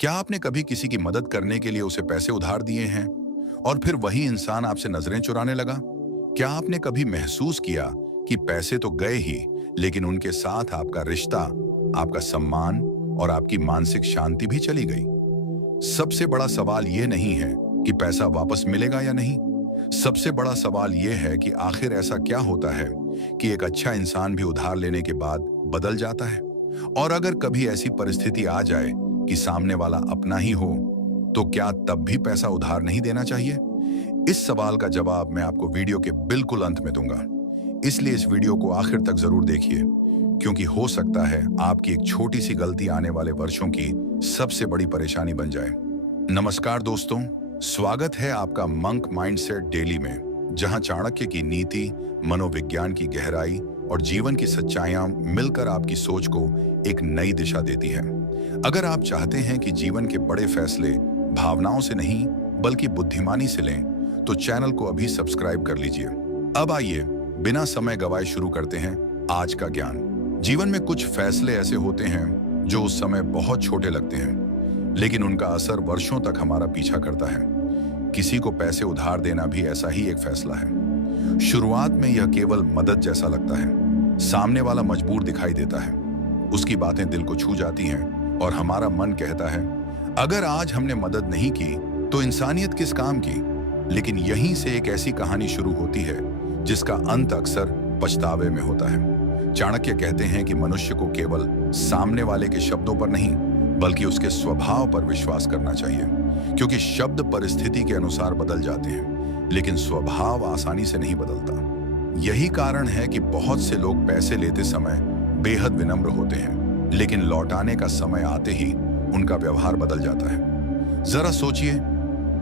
क्या आपने कभी किसी की मदद करने के लिए उसे पैसे उधार दिए हैं और फिर वही इंसान आपसे नजरें चुराने लगा? क्या आपने कभी महसूस किया कि पैसे तो गए ही, लेकिन उनके साथ आपका रिश्ता, आपका सम्मान और आपकी मानसिक शांति भी चली गई? सबसे बड़ा सवाल यह नहीं है कि पैसा वापस मिलेगा या नहीं। सबसे बड़ा सवाल यह है कि आखिर ऐसा क्या होता है कि एक अच्छा इंसान भी उधार लेने के बाद बदल जाता है। और अगर कभी ऐसी परिस्थिति आ जाए कि सामने वाला अपना ही हो, तो क्या तब भी पैसा उधार नहीं देना चाहिए? इस सवाल का जवाब मैं आपको वीडियो के बिल्कुल अंत में दूंगा। इसलिए इस वीडियो को आखिर तक जरूर देखिए, क्योंकि हो सकता है आपकी एक छोटी सी गलती आने वाले वर्षों की सबसे बड़ी परेशानी बन जाए। नमस्कार दोस्तों, स्वागत है आपका मंक माइंडसेट डेली में, जहां चाणक्य की नीति, मनोविज्ञान की गहराई और जीवन की सच्चाइयां मिलकर आपकी सोच को एक नई दिशा देती है। अगर आप चाहते हैं कि जीवन के बड़े फैसले भावनाओं से नहीं बल्कि बुद्धिमानी से लें, तो चैनल को अभी सब्सक्राइब कर लीजिए। अब आइए बिना समय गवाए शुरू करते हैं आज का ज्ञान। जीवन में कुछ फैसले ऐसे होते हैं जो उस समय बहुत छोटे लगते हैं, लेकिन उनका असर वर्षों तक हमारा पीछा करता है। किसी को पैसे उधार देना भी ऐसा ही एक फैसला है। शुरुआत में यह केवल मदद जैसा लगता है। सामने वाला मजबूर दिखाई देता है, उसकी बातें दिल को छू जाती हैं और हमारा मन कहता है, अगर आज हमने मदद नहीं की तो इंसानियत किस काम की। लेकिन यहीं से एक ऐसी कहानी शुरू होती है जिसका अंत अक्सर पछतावे में होता है। चाणक्य कहते हैं कि मनुष्य को केवल सामने वाले के शब्दों पर नहीं बल्कि उसके स्वभाव पर विश्वास करना चाहिए, क्योंकि शब्द परिस्थिति के अनुसार बदल जाते हैं, लेकिन स्वभाव आसानी से नहीं बदलता। यही कारण है कि बहुत से लोग पैसे लेते समय बेहद विनम्र होते हैं, लेकिन लौटाने का समय आते ही उनका व्यवहार बदल जाता है। जरा सोचिए,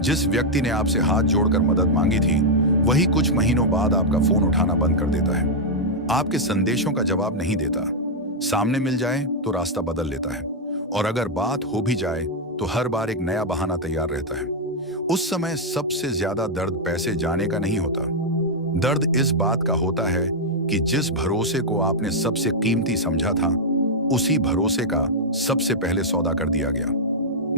जिस व्यक्ति ने आपसे हाथ जोड़कर मदद मांगी थी, वही कुछ महीनों बाद आपका फोन उठाना बंद कर देता है, आपके संदेशों का जवाब नहीं देता, सामने मिल जाए तो रास्ता बदल लेता है, और अगर बात हो भी जाए तो हर बार एक नया बहाना तैयार रहता है। उस समय सबसे ज्यादा दर्द पैसे जाने का नहीं होता, दर्द इस बात का होता है कि जिस भरोसे को आपने सबसे कीमती समझा था, उसी भरोसे का सबसे पहले सौदा कर दिया गया।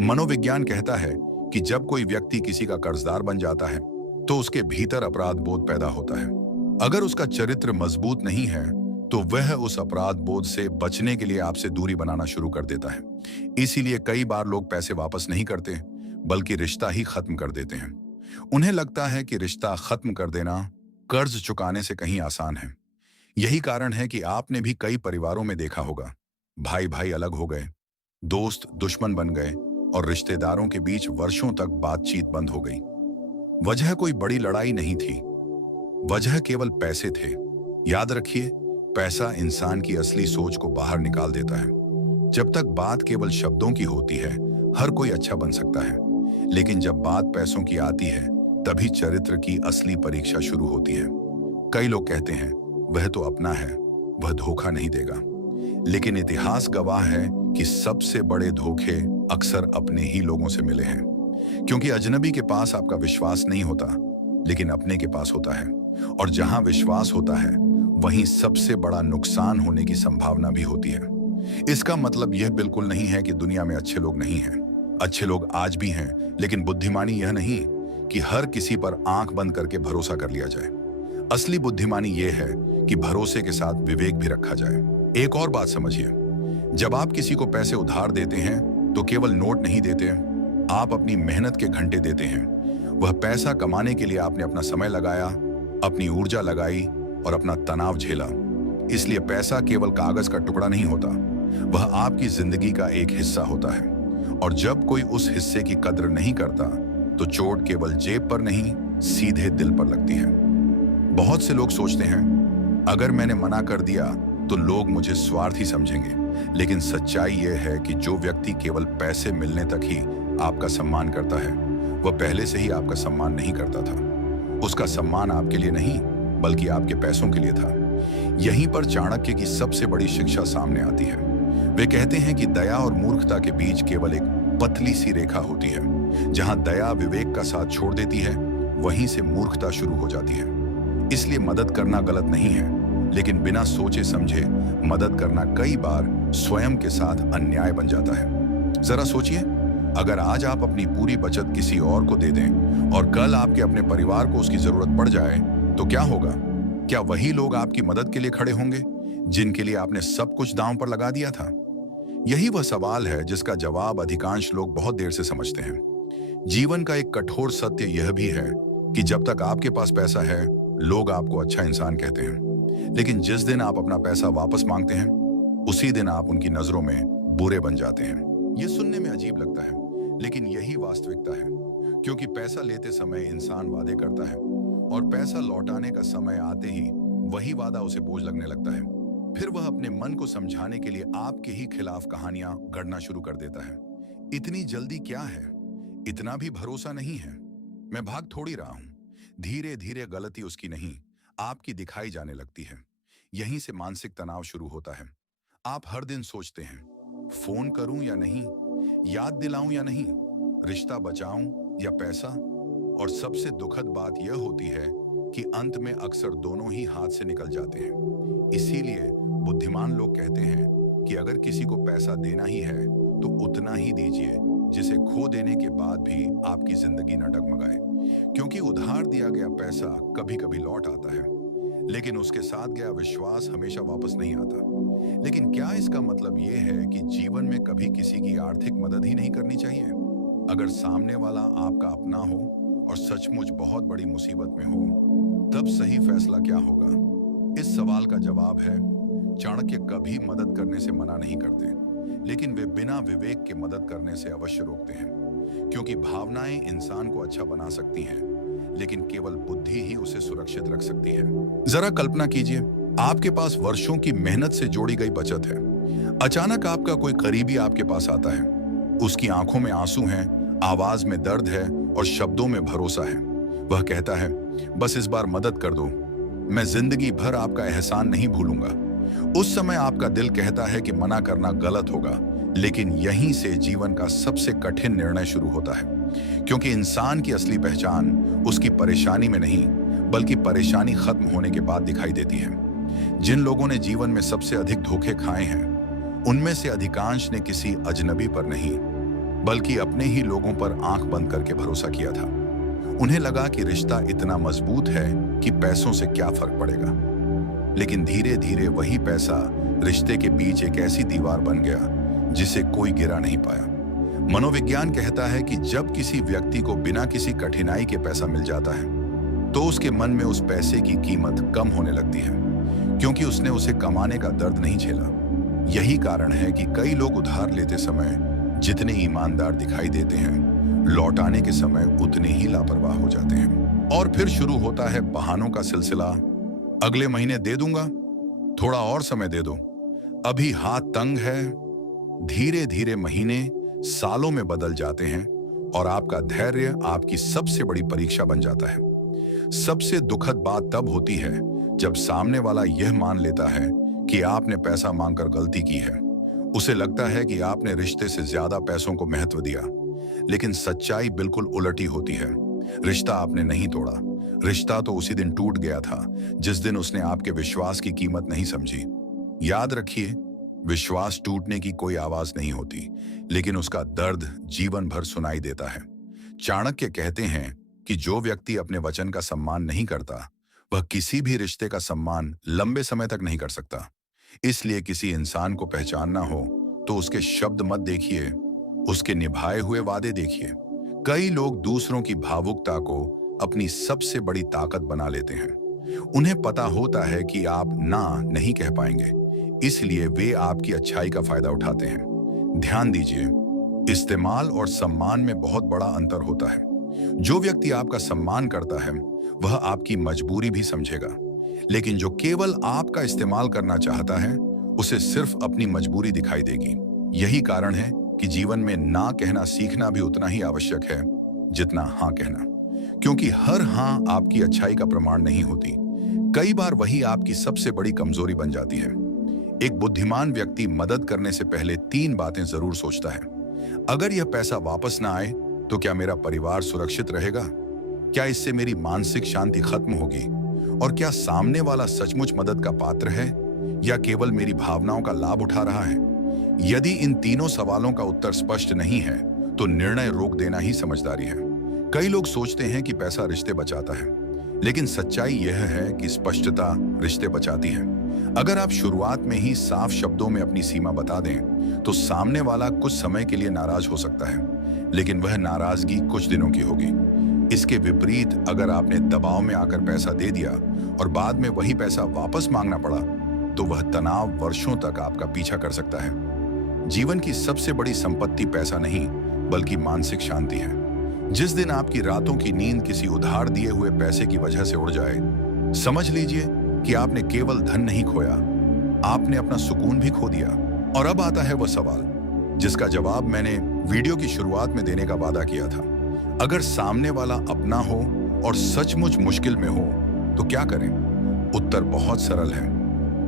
मनोविज्ञान कहता है कि जब कोई व्यक्ति किसी का कर्जदार बन जाता है तो उसके भीतर अपराध बोध पैदा होता है। अगर उसका चरित्र मजबूत नहीं है तो वह उस अपराध बोध से बचने के लिए आपसे दूरी बनाना शुरू कर देता है। इसीलिए कई बार लोग पैसे वापस नहीं करते बल्कि रिश्ता ही खत्म कर देते हैं। उन्हें लगता है कि रिश्ता खत्म कर देना कर्ज चुकाने से कहीं आसान है। यही कारण है कि आपने भी कई परिवारों में देखा होगा, भाई भाई अलग हो गए, दोस्त दुश्मन बन गए और रिश्तेदारों के बीच वर्षों तक बातचीत बंद हो गई। वजह कोई बड़ी लड़ाई नहीं थी, वजह केवल पैसे थे। याद रखिए, पैसा इंसान की असली सोच को बाहर निकाल देता है। जब तक बात केवल शब्दों की होती है, हर कोई अच्छा बन सकता है, लेकिन जब बात पैसों की आती है, तभी चरित्र की असली परीक्षा शुरू होती है। कई लोग कहते हैं, वह तो अपना है, वह धोखा नहीं देगा, लेकिन इतिहास गवाह है कि सबसे बड़े धोखे अक्सर अपने ही लोगों से मिले हैं, क्योंकि अजनबी के पास आपका विश्वास नहीं होता, लेकिन अपने के पास होता है, और जहां विश्वास होता है वहीं सबसे बड़ा नुकसान होने की संभावना भी होती है। इसका मतलब यह बिल्कुल नहीं है कि दुनिया में अच्छे लोग नहीं हैं। अच्छे लोग आज भी हैं, लेकिन बुद्धिमानी यह नहीं कि हर किसी पर आंख बंद करके भरोसा कर लिया जाए। असली बुद्धिमानी यह है कि भरोसे के साथ विवेक भी रखा जाए। एक और बात समझिए, जब आप किसी को पैसे उधार देते हैं तो केवल नोट नहीं देते, आप अपनी मेहनत के घंटे देते हैं। वह पैसा कमाने के लिए आपने अपना समय लगाया, अपनी ऊर्जा लगाई और अपना तनाव झेला। इसलिए पैसा केवल कागज का टुकड़ा नहीं होता, वह आपकी जिंदगी का एक हिस्सा होता है। और जब कोई उस हिस्से की कद्र नहीं करता तो चोट केवल जेब पर नहीं, सीधे दिल पर लगती है। बहुत से लोग सोचते हैं, अगर मैंने मना कर दिया तो लोग मुझे स्वार्थी समझेंगे, लेकिन सच्चाई यह है कि जो व्यक्ति केवल पैसे मिलने तक ही आपका सम्मान करता है, वह पहले से ही आपका सम्मान नहीं करता था। उसका सम्मान आपके लिए नहीं बल्कि आपके पैसों के लिए था। यहीं पर चाणक्य की सबसे बड़ी शिक्षा सामने आती है। वे कहते हैं कि दया और मूर्खता के बीच केवल एक पतली सी रेखा होती है। जहां दया विवेक का साथ छोड़ देती है, वहीं से मूर्खता शुरू हो जाती है। इसलिए मदद करना गलत नहीं है, लेकिन बिना सोचे समझे मदद करना कई बार स्वयं के साथ अन्याय बन जाता है। जरा सोचिए, अगर आज आप अपनी पूरी बचत किसी और को दे दें और कल आपके अपने परिवार को उसकी जरूरत पड़ जाए, तो क्या होगा? क्या वही लोग आपकी मदद के लिए खड़े होंगे जिनके लिए आपने सब कुछ दांव पर लगा दिया था? यही वह सवाल है जिसका जवाब अधिकांश लोग बहुत देर से समझते हैं। जीवन का एक कठोर सत्य यह भी है कि जब तक आपके पास पैसा है, लोग आपको अच्छा इंसान कहते हैं। लेकिन जिस दिन आप अपना पैसा वापस मांगते हैं, उसी दिन आप उनकी नजरों में बुरे बन जाते हैं। यह सुनने में अजीब लगता है, लेकिन यही वास्तविकता है। क्योंकि पैसा लेते समय इंसान वादे करता है और पैसा लौटाने का समय आते ही वही वादा उसे बोझ लगने लगता है। फिर वह अपने मन को समझाने के लिए आपके ही खिलाफ कहानियां गढ़ना शुरू कर देता है। इतनी जल्दी क्या है? इतना भी भरोसा नहीं है? मैं भाग थोड़ी रहा हूं। धीरे धीरे गलती उसकी नहीं, आपकी दिखाई जाने लगती है। यहीं से मानसिक तनाव शुरू होता है। आप हर दिन सोचते हैं, फोन करूं या नहीं, याद दिलाऊं या नहीं, रिश्ता बचाऊं या पैसा। और सबसे दुखद बात यह होती है कि अंत में अक्सर दोनों ही हाथ से निकल जाते हैं। इसीलिए बुद्धिमान लोग कहते हैं कि अगर किसी को पैसा देना ही है तो उतना ही दीजिए जिसे खो देने के बाद भी आपकी जिंदगी न डगमगाए। क्योंकि उधार दिया गया पैसा कभी कभी लौट आता है, लेकिन उसके साथ गया विश्वास हमेशा वापस नहीं आता। लेकिन क्या इसका मतलब यह है कि जीवन में कभी किसी की आर्थिक मदद ही नहीं करनी चाहिए? अगर सामने वाला आपका अपना हो और सचमुच बहुत बड़ी मुसीबत में हो, तब सही फैसला क्या होगा? इस सवाल का जवाब है, चाणक्य कभी मदद करने से मना नहीं करते, लेकिन वे बिना विवेक के मदद करने से अवश्य रोकते हैं। क्योंकि भावनाएं इंसान को अच्छा बना सकती हैं, लेकिन केवल बुद्धि ही उसे सुरक्षित रख सकती है। जरा कल्पना कीजिए, आपके पास वर्षों की मेहनत से जोड़ी गई बचत है। अचानक आपका कोई करीबी आपके पास आता है। उसकी आंखों में आंसू हैं, आवाज में दर्द है और शब्दों में भरोसा है। वह कहता है, बस इस बार मदद कर दो, मैं जिंदगी भर आपका एहसान नहीं भूलूंगा। उस समय आपका दिल कहता है कि मना करना गलत होगा, लेकिन यहीं से जीवन का सबसे कठिन निर्णय शुरू होता है। क्योंकि इंसान की असली पहचान उसकी परेशानी में नहीं, बल्कि परेशानी खत्म होने के बाद दिखाई देती है। जिन लोगों ने जीवन में सबसे अधिक धोखे खाए हैं, उनमें से अधिकांश ने किसी अजनबी पर नहीं, बल्कि अपने ही लोगों पर आंख बंद करके भरोसा किया था। उन्हें लगा कि रिश्ता इतना मजबूत है कि पैसों से क्या फर्क पड़ेगा। लेकिन धीरे धीरे वही पैसा रिश्ते के बीच एक ऐसी दीवार बन गया जिसे कोई गिरा नहीं पाया। मनोविज्ञान कहता है कि जब किसी व्यक्ति को बिना किसी कठिनाई के पैसा मिल जाता है, तो उसके मन में उस पैसे की कीमत कम होने लगती है, क्योंकि उसने उसे कमाने का दर्द नहीं झेला। यही कारण है कि कई लोग उधार लेते समय जितने ईमानदार दिखाई देते हैं, लौटाने के समय उतने ही लापरवाह हो जाते हैं। और फिर शुरू होता है बहानों का सिलसिला। अगले महीने दे दूंगा, थोड़ा और समय दे दो, अभी हाथ तंग है। धीरे धीरे महीने सालों में बदल जाते हैं और आपका धैर्य आपकी सबसे बड़ी परीक्षा बन जाता है। सबसे दुखद बात तब होती है जब सामने वाला यह मान लेता है कि आपने पैसा मांगकर गलती की है। उसे लगता है कि आपने रिश्ते से ज्यादा पैसों को महत्व दिया, लेकिन सच्चाई बिल्कुल उलटी होती है। रिश्ता आपने नहीं तोड़ा, रिश्ता तो उसी दिन टूट गया था जिस दिन उसने आपके विश्वास की कीमत नहीं समझी। याद रखिए, विश्वास टूटने की कोई आवाज नहीं होती, लेकिन उसका दर्द जीवन भर सुनाई देता है। चाणक्य कहते हैं कि जो व्यक्ति अपने वचन का सम्मान नहीं करता, वह किसी भी रिश्ते का सम्मान लंबे समय तक नहीं कर सकता। इसलिए किसी इंसान को पहचानना हो तो उसके शब्द मत देखिए, उसके निभाए हुए वादे देखिए। कई लोग दूसरों की भावुकता को अपनी सबसे बड़ी ताकत बना लेते हैं। उन्हें पता होता है कि आप ना नहीं कह पाएंगे, इसलिए वे आपकी अच्छाई का फायदा उठाते हैं। ध्यान दीजिए, इस्तेमाल और सम्मान में बहुत बड़ा अंतर होता है। जो व्यक्ति आपका सम्मान करता है, वह आपकी मजबूरी भी समझेगा, लेकिन जो केवल आपका इस्तेमाल करना चाहता है, उसे सिर्फ अपनी मजबूरी दिखाई देगी। यही कारण है कि जीवन में ना कहना सीखना भी उतना ही आवश्यक है जितना हाँ कहना। क्योंकि हर हाँ आपकी अच्छाई का प्रमाण नहीं होती। कई बार वही आपकी सबसे बड़ी कमजोरी बन जाती है। एक बुद्धिमान व्यक्ति मदद करने से पहले 3 बातें जरूर सोचता है। अगर यह पैसा वापस ना आए तो क्या मेरा परिवार सुरक्षित रहेगा? क्या इससे मेरी मानसिक शांति खत्म होगी? और क्या सामने वाला सचमुच मदद का पात्र है या केवल मेरी भावनाओं का लाभ उठा रहा है? यदि इन तीनों सवालों का उत्तर स्पष्ट नहीं है, तो निर्णय रोक देना ही समझदारी है। कई लोग सोचते हैं कि पैसा रिश्ते बचाता है, लेकिन सच्चाई यह है कि स्पष्टता रिश्ते बचाती है। अगर आप शुरुआत में ही साफ शब्दों में अपनी सीमा बता दें, तो सामने वाला कुछ समय के लिए नाराज हो सकता है, लेकिन वह नाराजगी कुछ दिनों की होगी। इसके विपरीत अगर आपने दबाव में आकर पैसा दे दिया और बाद में वही पैसा वापस मांगना पड़ा, तो वह तनाव वर्षों तक आपका पीछा कर सकता है। जीवन की सबसे बड़ी संपत्ति पैसा नहीं, बल्कि मानसिक शांति है। जिस दिन आपकी रातों की नींद किसी उधार दिए हुए पैसे की वजह से उड़ जाए, समझ लीजिए कि आपने केवल धन नहीं खोया, आपने अपना सुकून भी खो दिया। और अब आता है वह सवाल जिसका जवाब मैंने वीडियो की शुरुआत में देने का वादा किया था। अगर सामने वाला अपना हो और सचमुच मुश्किल में हो, तो क्या करें? उत्तर बहुत सरल है।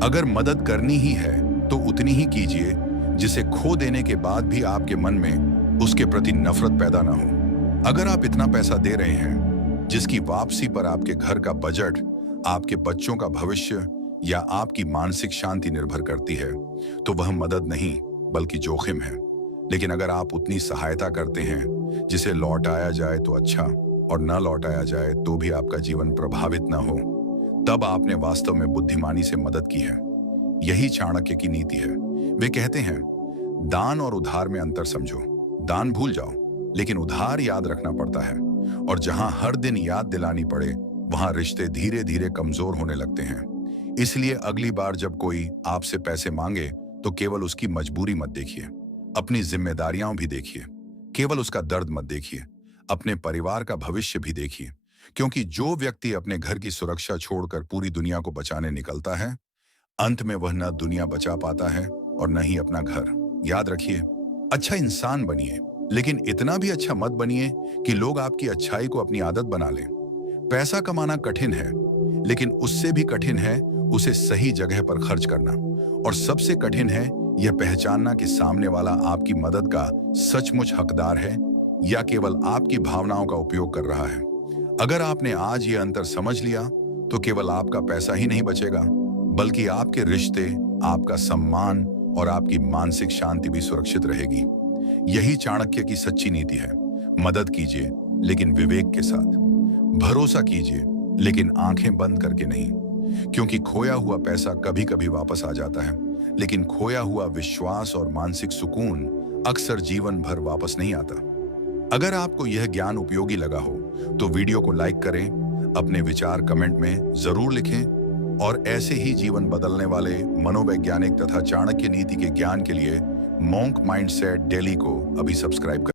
अगर मदद करनी ही है तो उतनी ही कीजिए जिसे खो देने के बाद भी आपके मन में उसके प्रति नफरत पैदा ना हो। अगर आप इतना पैसा दे रहे हैं जिसकी वापसी पर आपके घर का बजट, आपके बच्चों का भविष्य या आपकी मानसिक शांति निर्भर करती है, तो वह मदद नहीं बल्कि जोखिम है। लेकिन अगर आप उतनी सहायता करते हैं जिसे लौटाया जाए तो अच्छा, और न लौटाया जाए तो भी आपका जीवन प्रभावित ना हो, तब आपने वास्तव में बुद्धिमानी से मदद की है। यही चाणक्य की नीति है। वे कहते हैं, दान और उधार में अंतर समझो। दान भूल जाओ, लेकिन उधार याद रखना पड़ता है। और जहां हर दिन याद दिलानी पड़े, वहां रिश्ते धीरे धीरे कमजोर होने लगते हैं। इसलिए अगली बार जब कोई आपसे पैसे मांगे, तो केवल उसकी मजबूरी मत देखिए, अपनी जिम्मेदारियां भी देखिए। केवल उसका दर्द मत देखिए, अपने परिवार का भविष्य भी देखिए। क्योंकि जो व्यक्ति अपने घर की सुरक्षा छोड़कर पूरी दुनिया को बचाने निकलता है, अंत में वह न दुनिया बचा पाता है और न ही अपना घर। याद रखिए, अच्छा इंसान बनिए, लेकिन इतना भी अच्छा मत बनिए कि लोग आपकी अच्छाई को अपनी आदत बना लें। पैसा कमाना कठिन है, लेकिन उससे भी कठिन है उसे सही जगह पर खर्च करना। और सबसे कठिन है यह पहचानना कि सामने वाला आपकी मदद का सचमुच हकदार है या केवल आपकी भावनाओं का उपयोग कर रहा है। अगर आपने आज ये अंतर समझ लिया, तो केवल आपका पैसा ही नहीं बचेगा, बल्कि आपके रिश्ते, आपका सम्मान और आपकी मानसिक शांति भी सुरक्षित रहेगी। यही चाणक्य की सच्ची नीति है। मदद कीजिए, लेकिन विवेक के साथ। भरोसा कीजिए, लेकिन आंखें बंद करके नहीं। क्योंकि खोया हुआ पैसा कभी कभी वापस आ जाता है, लेकिन खोया हुआ विश्वास और मानसिक सुकून अक्सर जीवन भर वापस नहीं आता। अगर आपको यह ज्ञान उपयोगी लगा हो, तो वीडियो को लाइक करें, अपने विचार कमेंट में जरूर लिखें, और ऐसे ही जीवन बदलने वाले मनोवैज्ञानिक तथा चाणक्य नीति के ज्ञान के लिए मॉन्क माइंडसेट डेली को अभी सब्सक्राइब करें।